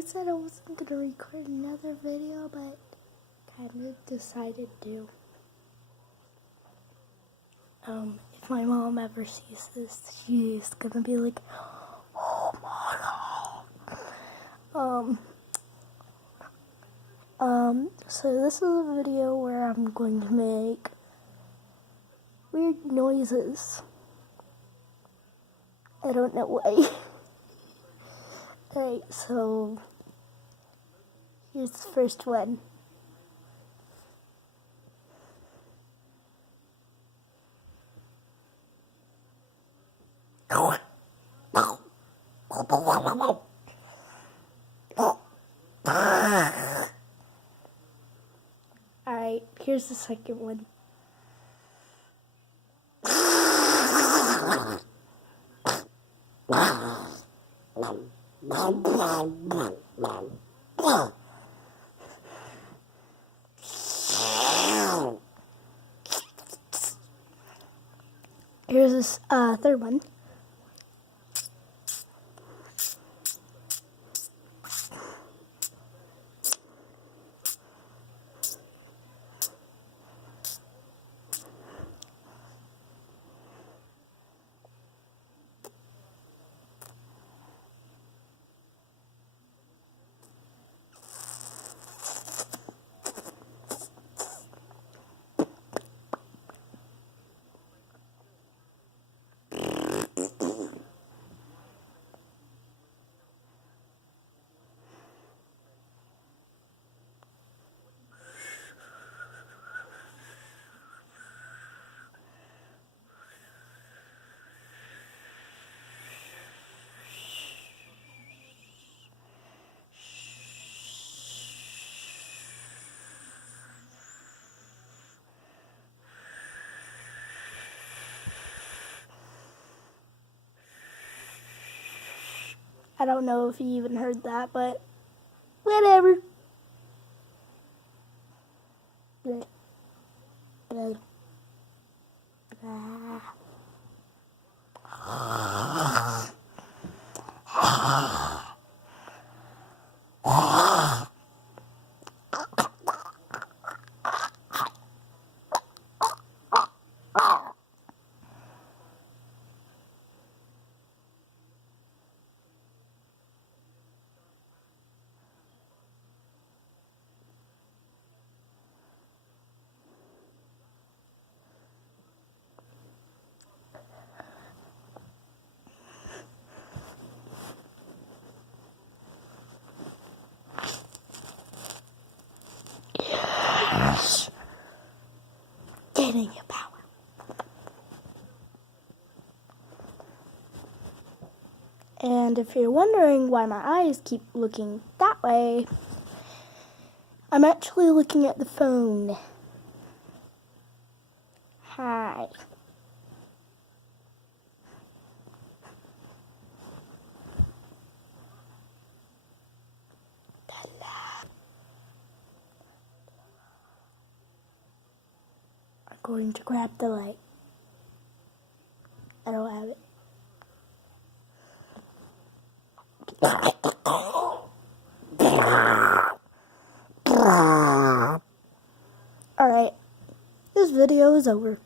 I said I wasn't going to record another video, but kind of decided to. If my mom ever sees this, she's going to be like, oh my god. So this is a video where I'm going to make weird noises. I don't know why. Alright, so here's the first one. Alright, here's the second one. Here's this third one. I don't know if you even heard that, but whatever. Blah. Blah. Blah. Gaining your power. And if you're wondering why my eyes keep looking that way, I'm actually looking at the phone. Hi. I'm going to grab the light. I don't have it. Alright, this video is over.